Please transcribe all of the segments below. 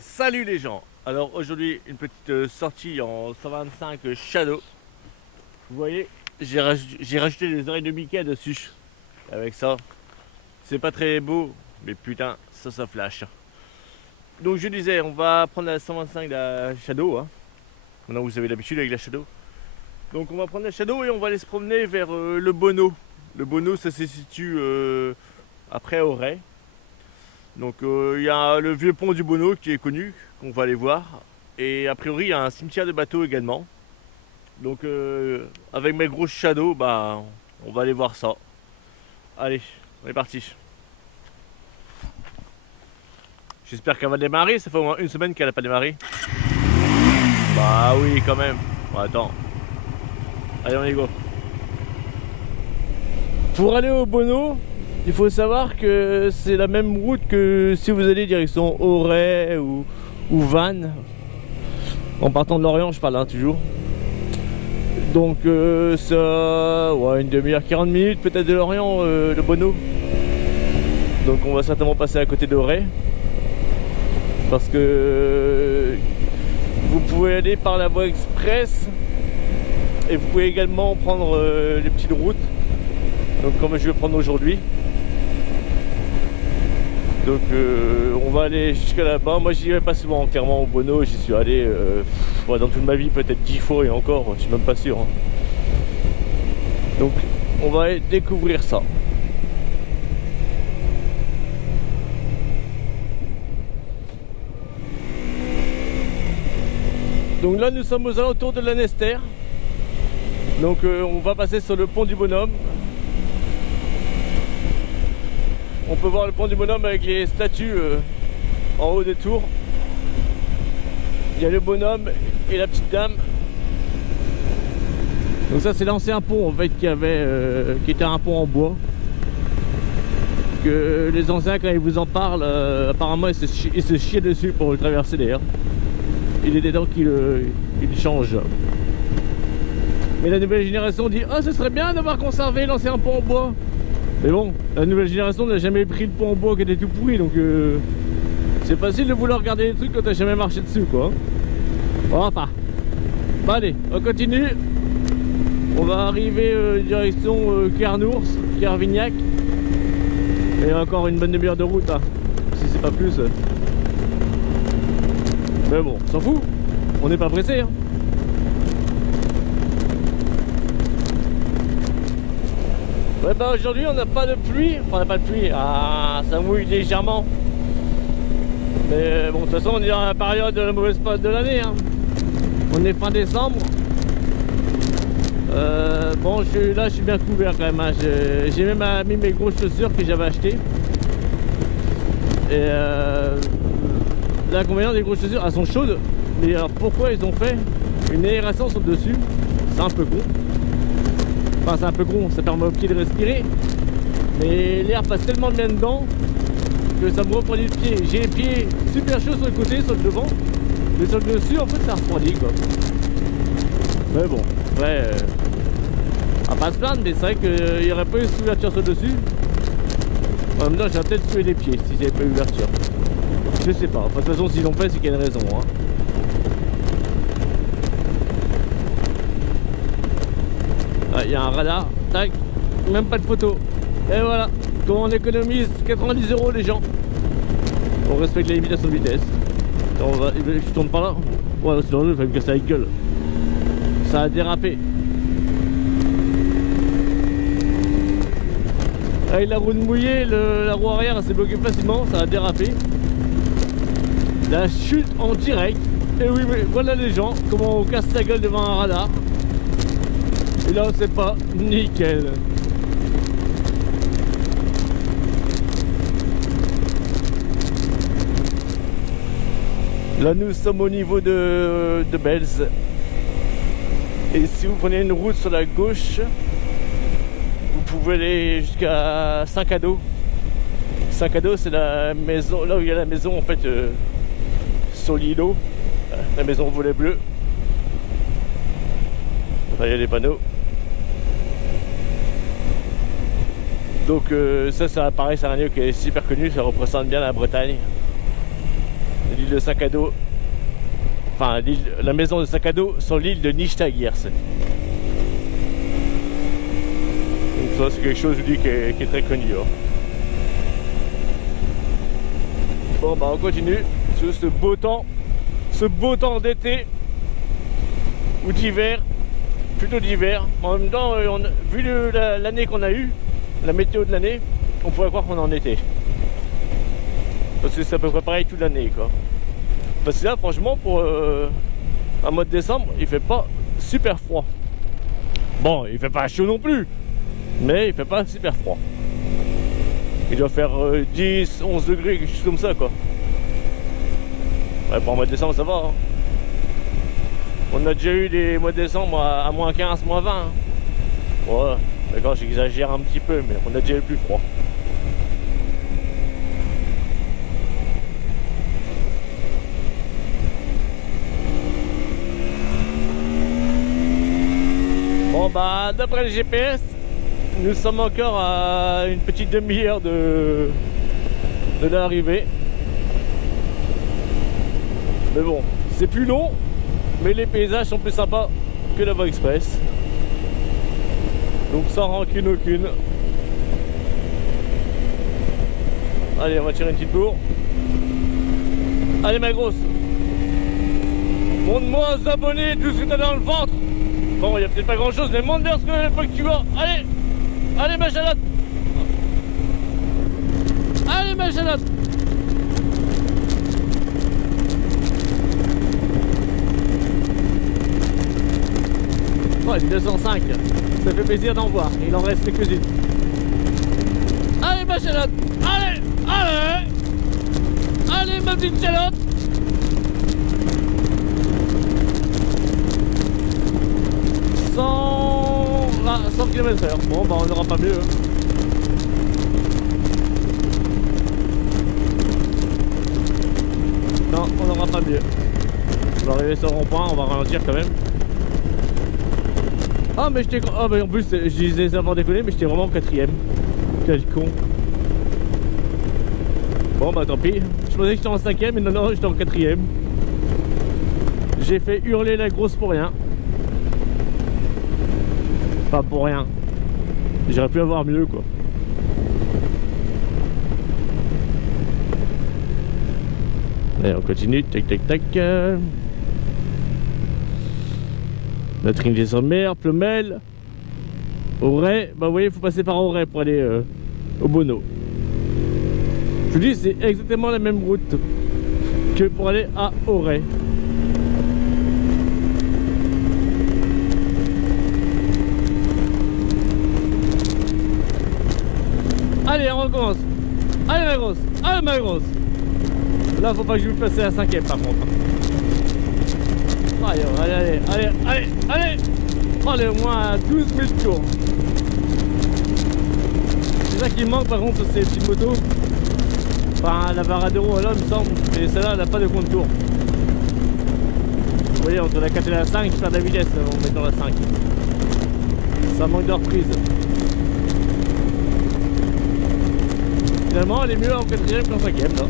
Salut les gens. Alors aujourd'hui une petite sortie en 125 Shadow. Vous voyez, j'ai rajouté des oreilles de Mickey dessus. Avec ça, c'est pas très beau, mais putain, ça flash. Donc je disais, on va prendre la 125 de la Shadow. Maintenant vous avez l'habitude avec la Shadow. Donc on va prendre la Shadow et on va aller se promener vers le Bono. Le Bono, ça se situe après Auray. Donc il y a le vieux pont du Bono qui est connu, qu'on va aller voir. Et a priori il y a un cimetière de bateaux également. Donc avec mes grosses shadows, bah, on va aller voir ça. Allez, on est parti. J'espère qu'elle va démarrer, ça fait au moins une semaine qu'elle n'a pas démarré. Bah oui quand même. Bon, attends. Allez on y go. Pour aller au Bono, il faut savoir que c'est la même route que si vous allez direction Auray ou Vannes. En partant de Lorient, je parle toujours. Donc ça, ouais, une demi-heure, 40 minutes peut-être de Lorient, le Bono. Donc on va certainement passer à côté d'Auray. Parce que vous pouvez aller par la voie express. Et vous pouvez également prendre les petites routes. Donc comme je vais prendre aujourd'hui. Donc on va aller jusqu'à là-bas. Moi j'y vais pas souvent clairement au Bono. J'y suis allé dans toute ma vie peut-être 10 fois et encore. Je suis même pas sûr. Donc on va aller découvrir ça. Donc là nous sommes aux alentours de Lanester. Donc on va passer sur le pont du Bonhomme. On peut voir le pont du Bonhomme avec les statues en haut des tours. Il y a le bonhomme et la petite dame. Donc ça c'est l'ancien pont en fait qui était un pont en bois. Que les anciens quand ils vous en parlent, apparemment ils se chiaient dessus pour le traverser d'ailleurs. Il est des temps qu'il change. Mais la nouvelle génération dit « Oh, ce serait bien d'avoir conservé l'ancien pont en bois !» Mais bon, la nouvelle génération n'a jamais pris le pont en bois qui était tout pourri, donc c'est facile de vouloir garder les trucs quand t'as jamais marché dessus, quoi. Bon, enfin. Bon, allez, on continue. On va arriver direction Kernours, Kervignac. Et encore une bonne demi-heure de route, hein, si c'est pas plus. Mais bon, on s'en fout. On n'est pas pressé, hein. Ouais, bah aujourd'hui on n'a pas de pluie, enfin on n'a pas de pluie, ça mouille légèrement. Mais bon, de toute façon on est dans la période de la mauvaise passe de l'année, hein. On est fin décembre. Bon, là je suis bien couvert quand même, hein. J'ai même mis mes grosses chaussures que j'avais achetées. Et l'inconvénient des grosses chaussures, elles sont chaudes. Mais alors pourquoi ils ont fait une aération sur le dessus? C'est un peu con. Enfin c'est un peu con, ça permet aux pieds de respirer. Mais l'air passe tellement bien dedans que ça me refroidit le pied. J'ai les pieds super chauds sur le côté, sur le devant. Mais sur le dessus en fait ça refroidit quoi. Mais bon, après on va pas se plaindre, mais c'est vrai qu'il n'y aurait pas eu cette ouverture sur le dessus. En même temps j'aurais peut-être sué les pieds si j'avais pas eu l'ouverture. Je sais pas, enfin, de toute façon s'ils l'ont fait c'est qu'il y a une raison, hein. Il y a un radar, tac, même pas de photo. Et voilà, comment on économise 90 € les gens. On respecte les limitations de vitesse. Je tourne par là. Ouais, c'est dangereux, il va me casser la gueule. Ça a dérapé. Avec la roue mouillée, la roue arrière s'est bloquée facilement, ça a dérapé. La chute en direct. Et oui, mais voilà les gens, comment on casse sa gueule devant un radar. Et là c'est pas nickel. Là nous sommes au niveau de Belz. Et si vous prenez une route sur la gauche, vous pouvez aller jusqu'à Saint-Cado. Saint-Cado c'est la maison, là où il y a la maison en fait sur l'îlot. La maison au volet bleu. Là il y a les panneaux. Donc ça pareil, c'est un lieu qui est super connu, ça représente bien la Bretagne. de sac à dos. Enfin, la maison de sac à dos sur l'île de Nishtagirs. Donc ça c'est quelque chose, je vous dis, qui est très connu. Hein. Bon bah on continue sur ce beau temps d'été ou d'hiver, plutôt d'hiver. En même temps, vu l'année qu'on a eue, la météo de l'année, on pourrait croire qu'on est en été. Parce que c'est à peu près pareil toute l'année quoi. Parce que là franchement pour un mois de décembre, il fait pas super froid. Bon, il fait pas chaud non plus, mais il fait pas super froid. Il doit faire 10, 11 degrés, quelque chose comme ça quoi. Ouais, pour un mois de décembre ça va. Hein. On a déjà eu des mois de décembre à moins 15, moins 20. Hein. Ouais, d'accord, j'exagère un petit peu, mais on a déjà eu plus froid. Bon bah d'après le GPS, nous sommes encore à une petite demi-heure de l'arrivée. Mais bon, c'est plus long, mais les paysages sont plus sympas que la Voie Express. Donc sans rancune aucune. Allez, on va tirer une petite tour. Allez ma grosse, montre-moi aux abonnés tout ce que t'as dans le ventre. Bon, il n'y a peut-être pas grand chose, mais montre-moi ce que tu vois. Allez, allez ma chalotte. Allez ma chalotte. Oh, il est 205, ça fait plaisir d'en voir, il en reste quelques-unes. Allez ma chalotte. Allez, allez. Allez ma petite chalotte. 100 km/h. Bon bah on n'aura pas mieux. Non, on n'aura pas mieux. On va arriver sur le rond-point, on va ralentir quand même. Ah mais j'étais... Ah mais en plus je disais avant déconner, mais j'étais vraiment au 4ème. Quel con. Bon bah tant pis. Je pensais que j'étais en 5ème, mais non, j'étais en 4ème. J'ai fait hurler la grosse pour rien. Pas pour rien. J'aurais pu avoir mieux quoi. Allez, on continue. Tac tac tac. Notre île sur mer, Plomel, Auray. Bah vous voyez, il faut passer par Auray pour aller au Bono. Je vous dis, c'est exactement la même route que pour aller à Auray. Allez, on recommence. Allez ma grosse. Allez ma grosse. Là, faut pas que je vous passer à 5ème par contre. Allez, allez, allez, allez, allez. Allez, au moins à 12 000 tours. C'est ça qui me manque par contre sur ces petites motos. Enfin, la Varadero, là, il me semble. Mais celle-là, elle n'a pas de compte tour. Vous voyez, entre la 4 et la 5, je perds de la vitesse en mettant la 5. Ça manque de reprise. Finalement, elle est mieux en 4ème qu'en 5ème là.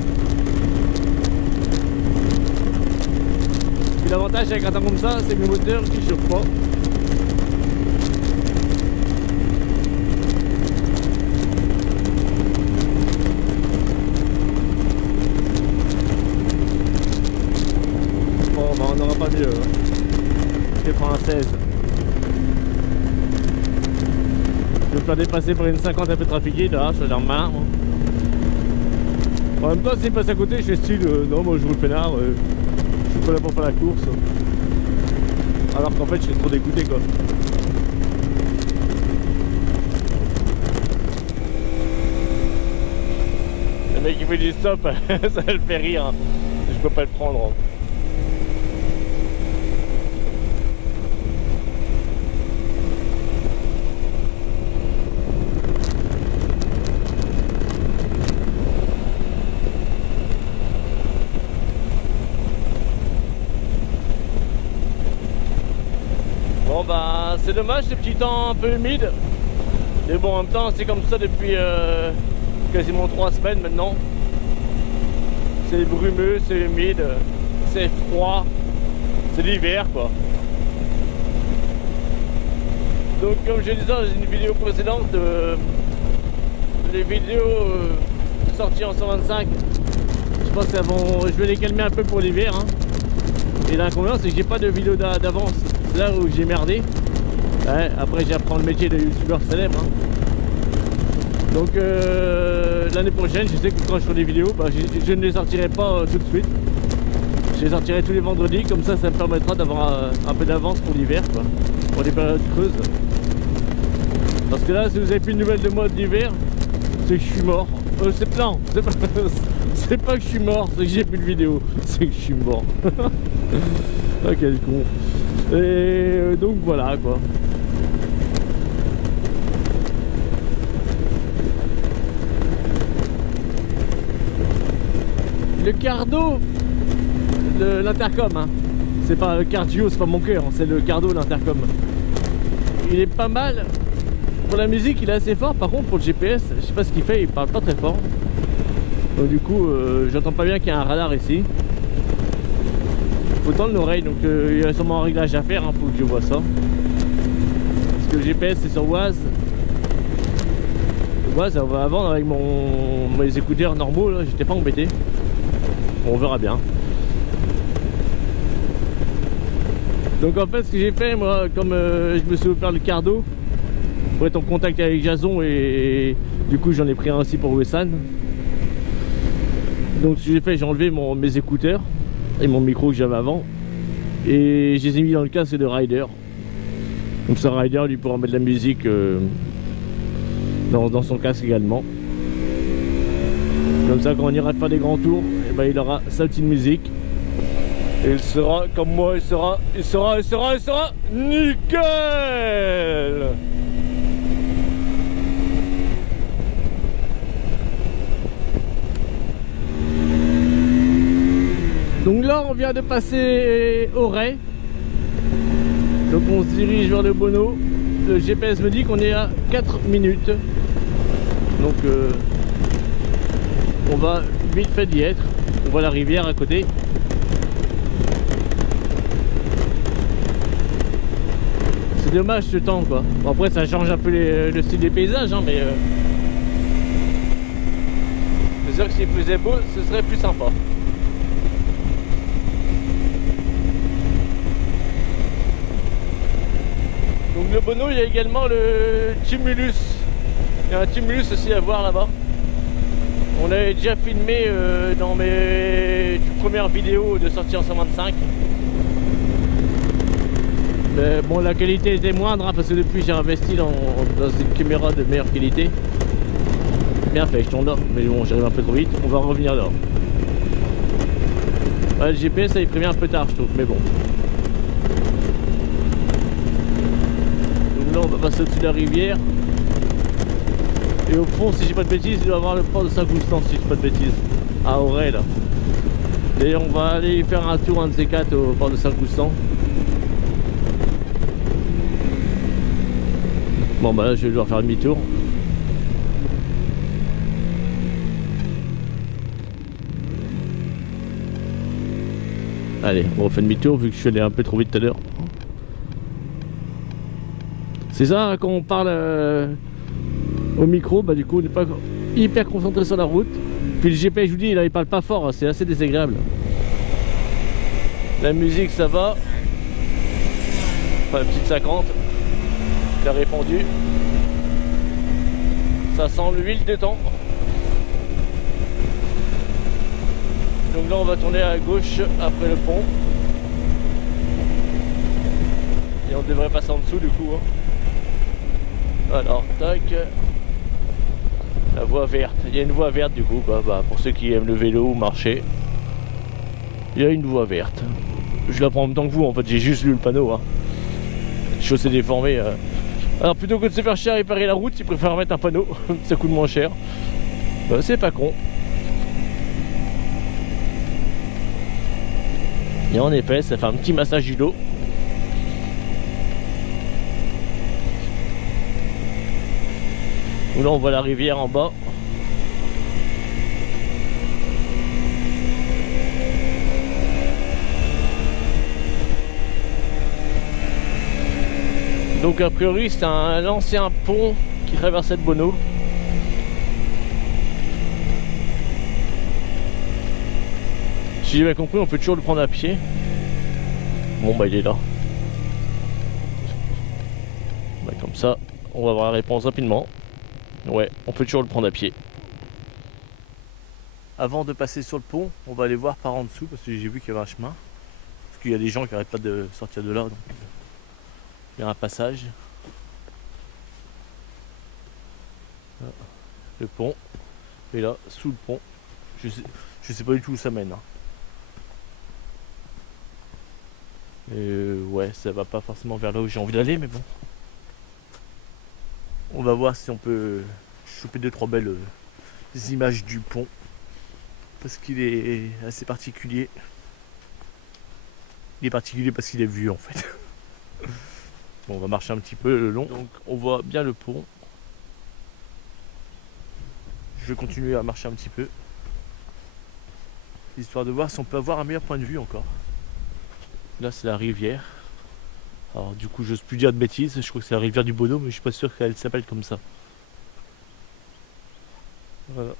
Puis l'avantage avec un temps comme ça, c'est que le moteur qui chauffe pas. Bon, bah on n'aura pas mieux. Je prends un 16. Je vais me faire dépasser par une 50 un peu trafiquée, là, je suis marre. En même temps, s'il passe à côté, je fais style non, moi je roule peinard, je suis pas là pour faire la course. Alors qu'en fait, je suis trop dégoûté quoi. Le mec qui fait du stop, ça le fait rire. Hein. Je peux pas le prendre. Bon bah c'est dommage ce petit temps un peu humide. Mais bon en même temps c'est comme ça depuis quasiment 3 semaines maintenant. c'est brumeux, c'est humide, c'est froid, c'est l'hiver quoi. Donc comme je disais dans une vidéo précédente, les vidéos sorties en 125, je pense qu'elles vont, je vais les calmer un peu pour l'hiver. Hein. Et l'inconvénient c'est que j'ai pas de vidéo d'avance, c'est là où j'ai merdé. Ouais, après j'apprends le métier de youtubeur célèbre. Hein. Donc l'année prochaine, je sais que quand je ferai des vidéos, bah, je ne les sortirai pas tout de suite. Je les sortirai tous les vendredis, comme ça me permettra d'avoir un peu d'avance pour l'hiver, quoi, pour les périodes creuses. Parce que là, si vous avez plus de nouvelles de moi d'hiver, c'est que je suis mort. Non, c'est pas que je suis mort, c'est que j'ai plus de vidéos, c'est que je suis mort. Ah quel con. Et donc voilà quoi. Le cardo, l'intercom, hein. C'est pas le cardio, c'est pas mon cœur, c'est le cardo, l'intercom. Il est pas mal. Pour la musique, il est assez fort. Par contre, pour le GPS, je sais pas ce qu'il fait, il parle pas très fort. Donc du coup, j'entends pas bien qu'il y a un radar ici. Faut tendre l'oreille, donc il y a sûrement un réglage à faire, hein, faut que je vois ça. Parce que le GPS c'est sur Waze. Waze, on va avant avec mes écouteurs normaux, là, j'étais pas embêté. Bon, on verra bien. Donc en fait, ce que j'ai fait, moi, comme je me suis offert le cardo, pour être en contact avec Jason, et du coup j'en ai pris un aussi pour Wessan. Donc ce que j'ai fait, j'ai enlevé mes écouteurs et mon micro que j'avais avant, et je les ai mis dans le casque de Ryder. Comme ça Ryder lui pourra mettre de la musique dans son casque également. Comme ça quand on ira faire des grands tours, et ben, il aura sa petite musique. Et il sera comme moi, il sera nickel. Donc là on vient de passer Auray. Donc on se dirige vers le Bono. Le GPS me dit qu'on est à 4 minutes. Donc on va vite fait d'y être. On voit la rivière à côté. C'est dommage ce temps quoi. Bon, après ça change un peu le style des paysages hein, mais c'est sûr que s'il faisait beau ce serait plus sympa. Donc le Bono, il y a également le Tumulus. Il y a un Tumulus aussi à voir là-bas. On avait déjà filmé dans mes premières vidéos de sortie en 125. Mais bon, la qualité était moindre hein, parce que depuis j'ai investi dans une caméra de meilleure qualité. Bien fait, je tourne là, mais bon, j'arrive un peu trop vite. On va revenir là. Ouais, le GPS, ça il prévient un peu tard, je trouve, mais bon. Donc là, on va passer au-dessus de la rivière. Et au fond, si j'ai pas de bêtises, il doit y avoir le port de Saint-Goustan, si je dis pas de bêtises. À Auray, là. D'ailleurs, on va aller faire un tour, un de ces quatre, au port de Saint-Goustan. Bon, bah là, je vais devoir faire demi-tour. Allez, on refait demi-tour vu que je suis allé un peu trop vite tout à l'heure. C'est ça, quand on parle au micro, bah du coup on n'est pas hyper concentré sur la route. Puis le GPS, je vous dis, là, il parle pas fort, hein, c'est assez désagréable. La musique, ça va. Enfin, la petite 50. La répandue. Ça sent l'huile de temps. Donc là, on va tourner à gauche après le pont. Et on devrait passer en dessous du coup. Hein. Alors, tac. La voie verte. Il y a une voie verte du coup, quoi. Bah, pour ceux qui aiment le vélo ou marcher. Il y a une voie verte. Je la prends en même temps que vous, en fait, j'ai juste lu le panneau. Hein. Chaussée déformée. Alors, plutôt que de se faire chier à réparer la route, ils préfèrent mettre un panneau. Ça coûte moins cher. Bah, c'est pas con. Et en effet, ça fait un petit massage du dos. Là, on voit la rivière en bas. Donc a priori c'est un ancien pont qui traversait le Bonneau. Si j'ai bien compris, on peut toujours le prendre à pied. Bon bah il est là. Bah, comme ça, on va avoir la réponse rapidement. Ouais, on peut toujours le prendre à pied. Avant de passer sur le pont, on va aller voir par en dessous parce que j'ai vu qu'il y avait un chemin. Parce qu'il y a des gens qui n'arrêtent pas de sortir de là. Donc il y a un passage. Là, le pont. Et là, sous le pont, je sais pas du tout où ça mène. Ouais, ça va pas forcément vers là où j'ai envie d'aller, mais bon. On va voir si on peut choper 2-3 belles images du pont. Parce qu'il est assez particulier. Il est particulier parce qu'il est vieux en fait. Bon, on va marcher un petit peu le long. Donc on voit bien le pont. Je vais continuer à marcher un petit peu. Histoire de voir si on peut avoir un meilleur point de vue encore. Là c'est la rivière. Alors du coup j'ose plus dire de bêtises. Je crois que c'est la rivière du Bonneau, mais je suis pas sûr qu'elle s'appelle comme ça. Voilà.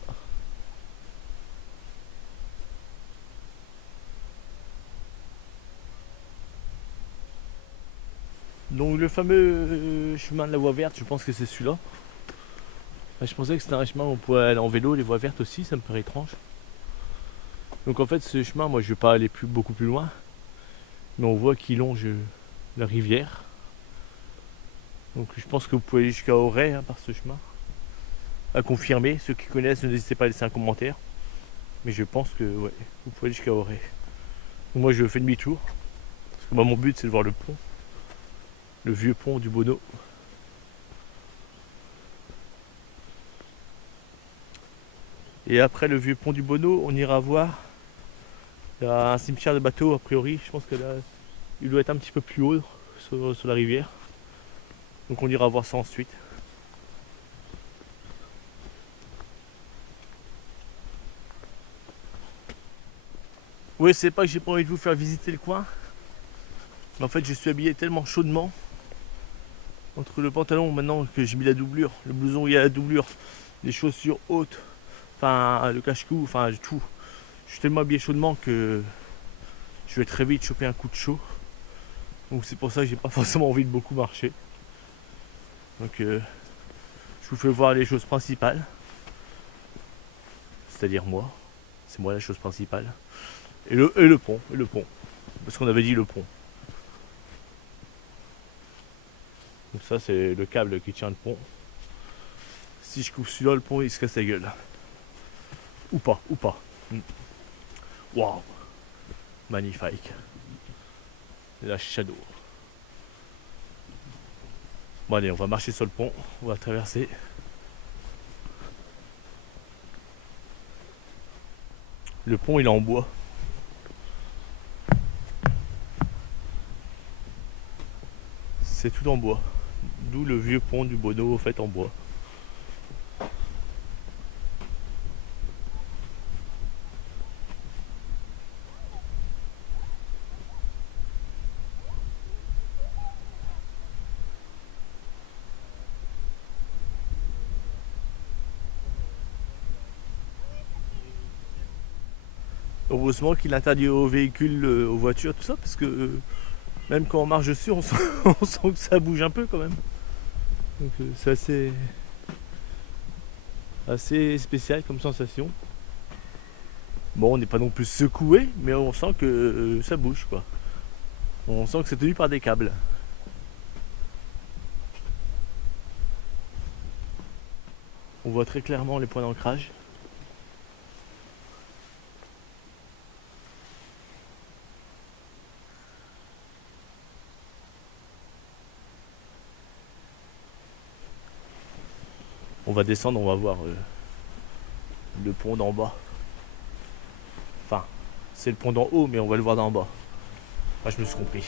Donc le fameux chemin de la voie verte, je pense que c'est celui-là. Enfin, je pensais que c'était un chemin où on pouvait aller en vélo, les voies vertes aussi, ça me paraît étrange. Donc en fait ce chemin, moi je vais pas aller beaucoup plus loin. Mais on voit qu'il longe la rivière. Donc je pense que vous pouvez aller jusqu'à Auray par ce chemin. À confirmer, ceux qui connaissent, n'hésitez pas à laisser un commentaire. Mais je pense que ouais, vous pouvez aller jusqu'à Auray. Donc moi je fais demi-tour. Parce que moi mon but c'est de voir le pont. Le vieux pont du Bonneau. Et après le vieux pont du Bonneau, on ira voir. Il y a un cimetière de bateaux a priori. Je pense que là, il doit être un petit peu plus haut sur la rivière. Donc on ira voir ça ensuite. Oui, c'est pas que j'ai pas envie de vous faire visiter le coin. Mais en fait, je suis habillé tellement chaudement. Entre le pantalon maintenant que j'ai mis la doublure, le blouson où il y a la doublure, les chaussures hautes, enfin le cache-cou, enfin tout. Je suis tellement habillé chaudement que je vais très vite choper un coup de chaud. Donc c'est pour ça que j'ai pas forcément envie de beaucoup marcher. Donc je vous fais voir les choses principales. C'est-à-dire moi. C'est moi la chose principale. Et le pont. Parce qu'on avait dit le pont. Donc ça c'est le câble qui tient le pont. Si je coupe celui-là, le pont il se casse la gueule. Ou pas. Waouh. Magnifique. La shadow. Bon allez, on va marcher sur le pont. On va traverser. Le pont il est en bois. C'est tout en bois. D'où le vieux pont du Bonneau fait en bois. Heureusement qu'il interdit aux véhicules, aux voitures, tout ça, parce que même quand on marche dessus, on sent que ça bouge un peu quand même. Donc c'est assez spécial comme sensation. Bon, on n'est pas non plus secoué, mais on sent que ça bouge quoi. On sent que c'est tenu par des câbles. On voit très clairement les points d'ancrage. On va descendre, on va voir le pont d'en bas. Enfin, c'est le pont d'en haut, mais on va le voir d'en bas. Ah, je me suis compris.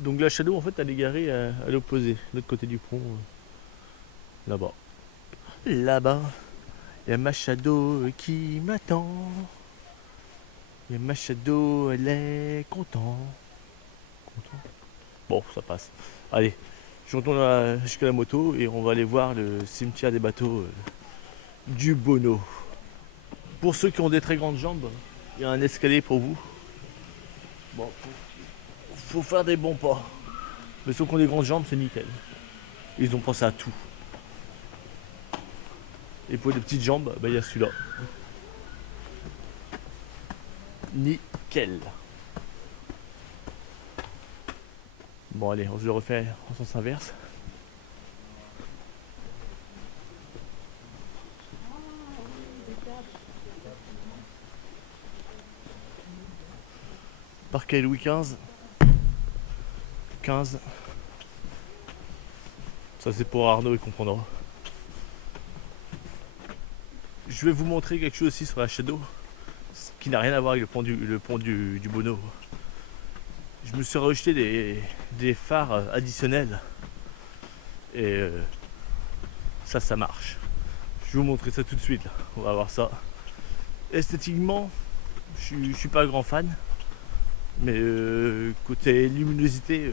Donc la Shadow en fait elle est garée à l'opposé, de l'autre côté du pont, là-bas. Là-bas, il y a ma Shadow qui m'attend. Il y a ma Shadow, elle est contente. Bon, ça passe. Allez, je retourne jusqu'à la moto et on va aller voir le cimetière des bateaux du Bonneau. Pour ceux qui ont des très grandes jambes, il y a un escalier pour vous. Bon, faut faire des bons pas. Mais ceux qui ont des grandes jambes, c'est nickel. Ils ont pensé à tout. Et pour les petites jambes, il y a celui-là. Nickel. Bon allez, on se le refait en sens inverse. Parquet Louis XV. 15. Ça c'est pour Arnaud, il comprendra. Je vais vous montrer quelque chose aussi sur la Shadow qui n'a rien à voir avec le pont du Bonneau. Je me suis rajouté des phares additionnels et ça marche. Je vais vous montrer ça tout de suite là. On va voir ça. Esthétiquement, je suis pas un grand fan, mais côté luminosité,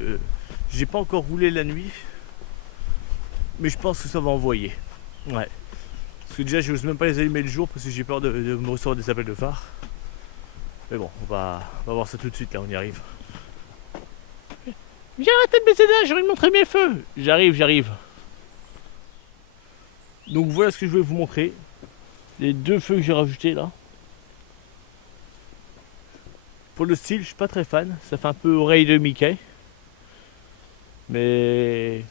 j'ai pas encore roulé la nuit, mais je pense que ça va envoyer. Ouais. Parce que déjà j'ose même pas les allumer le jour parce que j'ai peur de me recevoir des appels de phare. Mais bon, on va voir ça tout de suite là, on y arrive. Viens, arrêtez de baisser là, j'ai envie de montrer mes feux. J'arrive. Donc voilà ce que je voulais vous montrer. Les deux feux que j'ai rajoutés là. Pour le style, je suis pas très fan. Ça fait un peu oreille de Mickey. Mais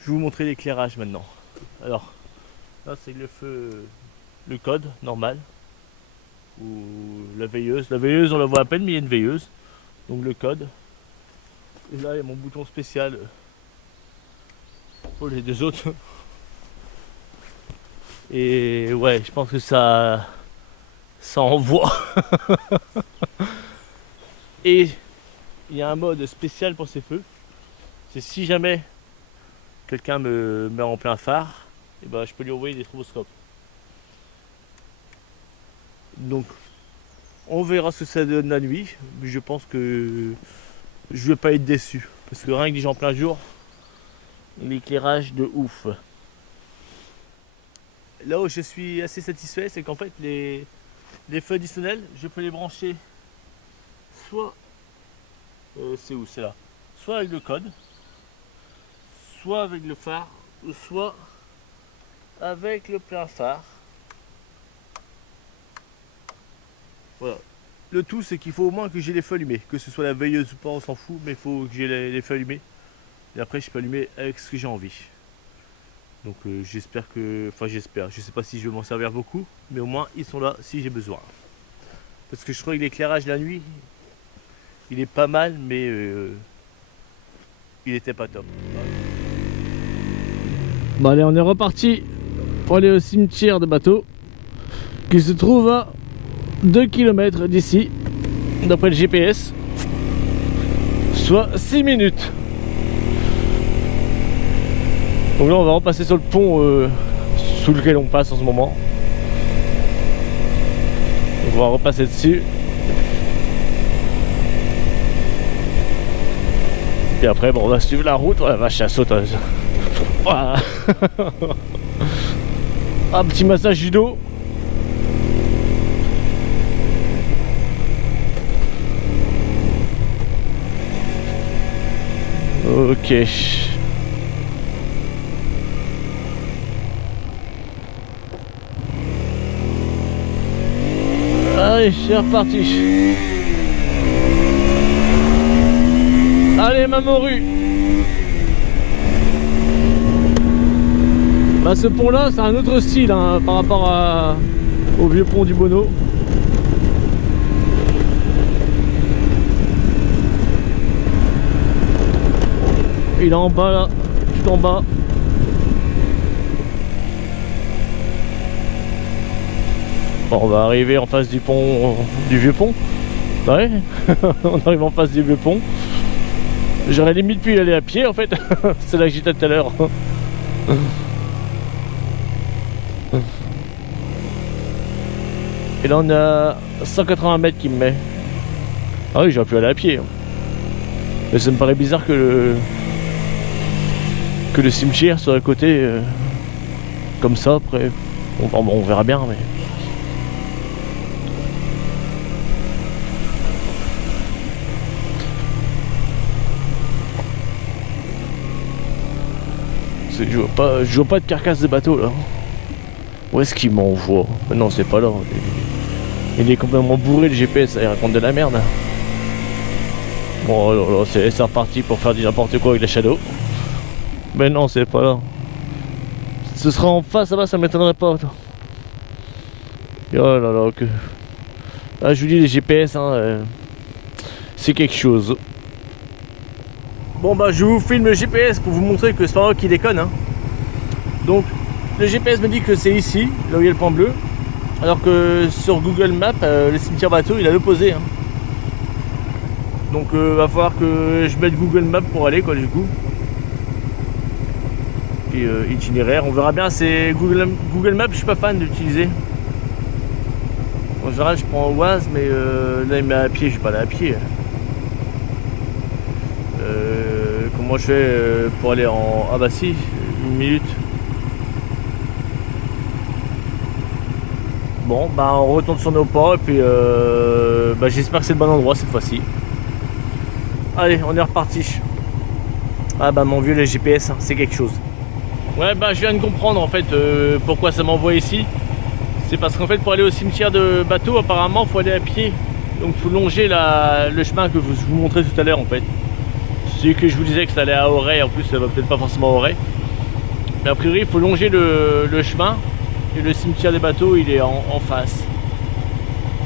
je vais vous montrer l'éclairage maintenant. Alors, là c'est le feu, le code normal. Ou la veilleuse. La veilleuse on la voit à peine mais il y a une veilleuse. Donc le code. Et là il y a mon bouton spécial pour les deux autres. Et ouais, je pense que ça envoie. Et il y a un mode spécial pour ces feux. C'est si jamais quelqu'un me met en plein phare, et ben je peux lui envoyer des stroboscopes. Donc on verra ce que ça donne la nuit, mais je pense que je vais pas être déçu. Parce que rien que déjà en plein jour, l'éclairage de ouf. Là où je suis assez satisfait, c'est qu'en fait les feux additionnels, je peux les brancher soit c'est où, c'est là, soit avec le code, soit avec le phare, ou soit avec le plein phare. Voilà. Le tout c'est qu'il faut au moins que j'ai les feux allumés, que ce soit la veilleuse ou pas, on s'en fout, mais il faut que j'ai les feux allumés. Et après je peux allumer avec ce que j'ai envie. Donc j'espère que, je sais pas si je vais m'en servir beaucoup, mais au moins ils sont là si j'ai besoin. Parce que je crois que l'éclairage la nuit, il est pas mal, mais il était pas top. Bon allez, on est reparti pour aller au cimetière de bateaux, qui se trouve à 2 km d'ici, d'après le GPS, soit 6 minutes. Donc là on va repasser sur le pont sous lequel on passe en ce moment. On va repasser dessus. Et après bon, on va suivre la route. Oh la vache, la sauteuse. Voilà. Un petit massage du dos. Ok. Allez, c'est reparti. Allez, ma morue. Bah, ce pont là, c'est un autre style hein, par rapport au vieux pont du Bonneau. Il est en bas là, tout en bas. Bon, on va arriver en face du pont, du vieux pont. Ouais, on arrive en face du vieux pont. J'aurais limite pu y aller à pied en fait. C'est là que j'étais tout à l'heure. Et là on a 180 mètres qui me met. Ah oui, j'aurais pu aller à pied. Mais ça me paraît bizarre que le cimetière soit à côté comme ça après. On verra bien mais. Je vois pas de carcasse de bateau là. Où est-ce qu'il m'envoie? Non, c'est pas là. Il est complètement bourré le GPS, il raconte de la merde. Bon, là, c'est reparti pour faire du n'importe quoi avec les shadows. Mais non, c'est pas là. Ce sera en face, ça m'étonnerait pas. Oh là là, que. Ah, je vous dis, les GPS, hein, c'est quelque chose. Bon, bah, je vous filme le GPS pour vous montrer que c'est pas moi qui déconne. Hein. Donc, le GPS me dit que c'est ici, là où il y a le point bleu. Alors que sur Google Maps, le cimetière bateau, il a l'opposé. Hein. Donc, va falloir que je mette Google Maps pour aller, quoi, du coup. Puis, itinéraire, on verra bien. C'est Google Maps, je suis pas fan d'utiliser. En général, je prends Oise, mais là, il met à pied, je vais pas aller à pied. Comment je fais pour aller en... Ah bah si, 1 minute. Bon, bah on retourne sur nos pas et puis bah, j'espère que c'est le bon endroit cette fois-ci. Allez, on est reparti. Ah bah mon vieux, les GPS, hein, c'est quelque chose. Ouais, bah je viens de comprendre en fait pourquoi ça m'envoie ici. C'est parce qu'en fait pour aller au cimetière de bateau, apparemment il faut aller à pied. Donc il faut longer le chemin que je vous montrais tout à l'heure en fait. C'est que je vous disais que ça allait à Auray, en plus ça va peut-être pas forcément à Auray. Mais a priori il faut longer le chemin. Et le cimetière des bateaux il est en face.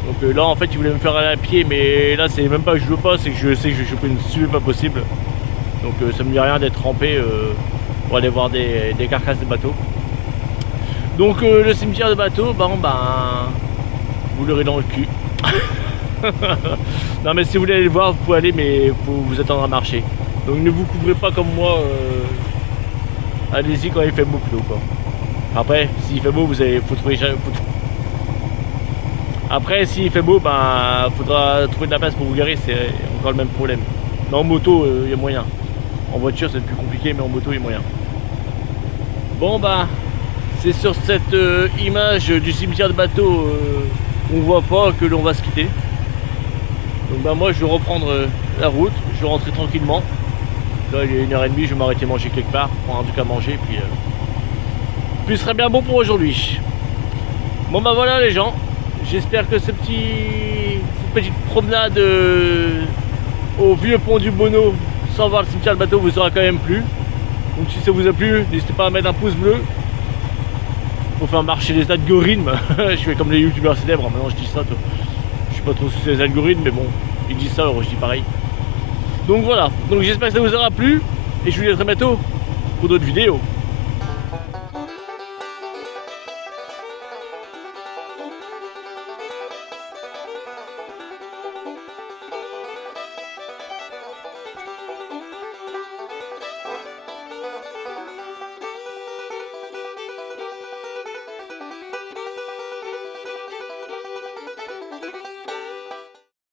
Donc là en fait il voulait me faire aller à pied, mais là c'est même pas que je veux pas, c'est que je sais que je vais choper une suée pas possible. Donc ça me dit rien d'être trempé pour aller voir des carcasses de bateaux. Donc le cimetière de bateaux, ben vous l'aurez dans le cul. Non mais si vous voulez aller le voir, vous pouvez aller, mais il faut vous attendre à marcher. Donc ne vous couvrez pas comme moi, allez-y quand il fait beau plutôt quoi. Après, s'il fait beau, faut trouver. Après, s'il fait beau, ben, faudra trouver de la place pour vous garer, c'est encore le même problème. Mais en moto, il y a moyen. En voiture, c'est plus compliqué, mais en moto, il y a moyen. Bon, bah, c'est sur cette image du cimetière de bateau on voit pas que l'on va se quitter. Donc, bah, moi, je vais reprendre la route, je vais rentrer tranquillement. Là, il est 1h30, je vais m'arrêter manger quelque part, prendre un truc à manger, puis ce serait bien bon pour aujourd'hui. Bon bah voilà les gens, j'espère que cette petite promenade au vieux pont du Bonneau sans voir le cimetière de bateau vous aura quand même plu. Donc si ça vous a plu, n'hésitez pas à mettre un pouce bleu pour faire marcher les algorithmes. Je fais comme les youtubeurs célèbres, maintenant je dis ça, je suis pas trop soucieux des algorithmes, mais bon, ils disent ça alors je dis pareil. Donc voilà, donc j'espère que ça vous aura plu et je vous dis à très bientôt pour d'autres vidéos.